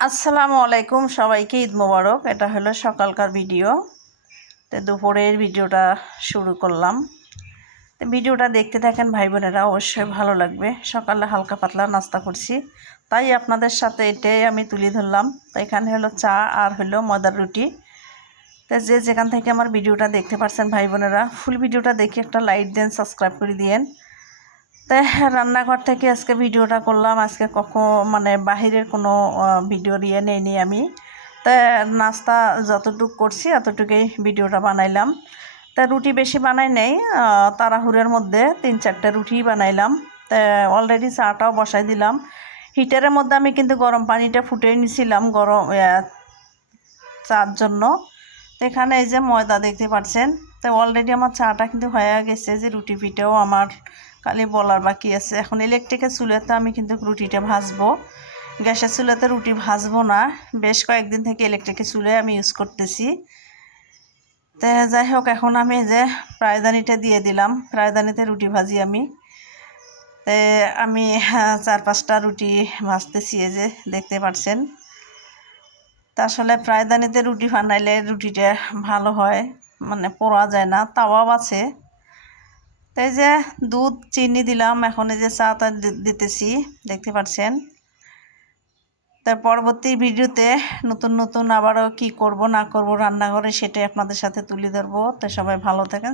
আসসালামু আলাইকুম, সবাইকে ঈদ মোবারক। এটা হলো সকালকার ভিডিও। তো দুপুরের ভিডিওটা শুরু করলাম। তো ভিডিওটা দেখতে থাকেন ভাই বোনেরা, অবশ্যই ভালো লাগবে। সকালে হালকা পাতলা নাস্তা করছি, তাই আপনাদের সাথে এটাই আমি তুলে ধরলাম। তো এখানে হলো চা আর হলো ময়দার রুটি। তো যে যেখান থেকে আমার ভিডিওটা দেখতে পাচ্ছেন ভাই বোনেরা, ফুল ভিডিওটা দেখে একটা লাইক দেন, সাবস্ক্রাইব করে দিয়েন। তাই রান্নাঘর থেকে আজকে ভিডিওটা করলাম। আজকে বাহিরের কোনো ভিডিও দিয়ে নেইনি আমি। তাই নাস্তা যতটুকু করছি এতটুকুই ভিডিওটা বানাইলাম। তা রুটি বেশি বানাই নেই, তাড়াহুড়োর মধ্যে 3-4টা রুটি বানাইলাম। তা অলরেডি চাটাও বসাই দিলাম। হিটারের মধ্যে আমি কিন্তু গরম পানিটা ফুটিয়ে নিয়েছিলাম গরম চার জন্য। তো এখানে এই যে ময়দা দেখতে পাচ্ছেন। তো অলরেডি আমার চাটা কিন্তু হয়ে গেছে। যে রুটি পিঠাও আমার খালি বলার বাকি আছে। এখন ইলেকট্রিকের চুলাতে আমি কিন্তু রুটিটা ভাজবো, গ্যাসের চুলাতে রুটি ভাজবো না। বেশ কয়েকদিন থেকে ইলেকট্রিকের চুলায় আমি ইউজ করতেছি। তো যাই হোক, এখন আমি যে প্রায়দানিটা দিয়ে দিলাম, প্রায়দানিতে রুটি ভাজি আমি। তো আমি 4-5টা রুটি ভাজতেছি, এই যে দেখতে পাচ্ছেন। তা আসলে প্রায়দানিতে রুটি বানাইলে রুটিটা ভালো হয়, পোড়া যায় না, তাওয়াও আছে। তাই যে দুধ চিনি দিলাম, এখন এই যে চাটা দিতেছি, দেখতে পাচ্ছেন। তার পরবর্তী ভিডিওতে নতুন নতুন আবারও কি করব না করব রান্নাঘরে, সেটাই আপনাদের সাথে তুলে ধরবো। তো সবাই ভালো থাকেন।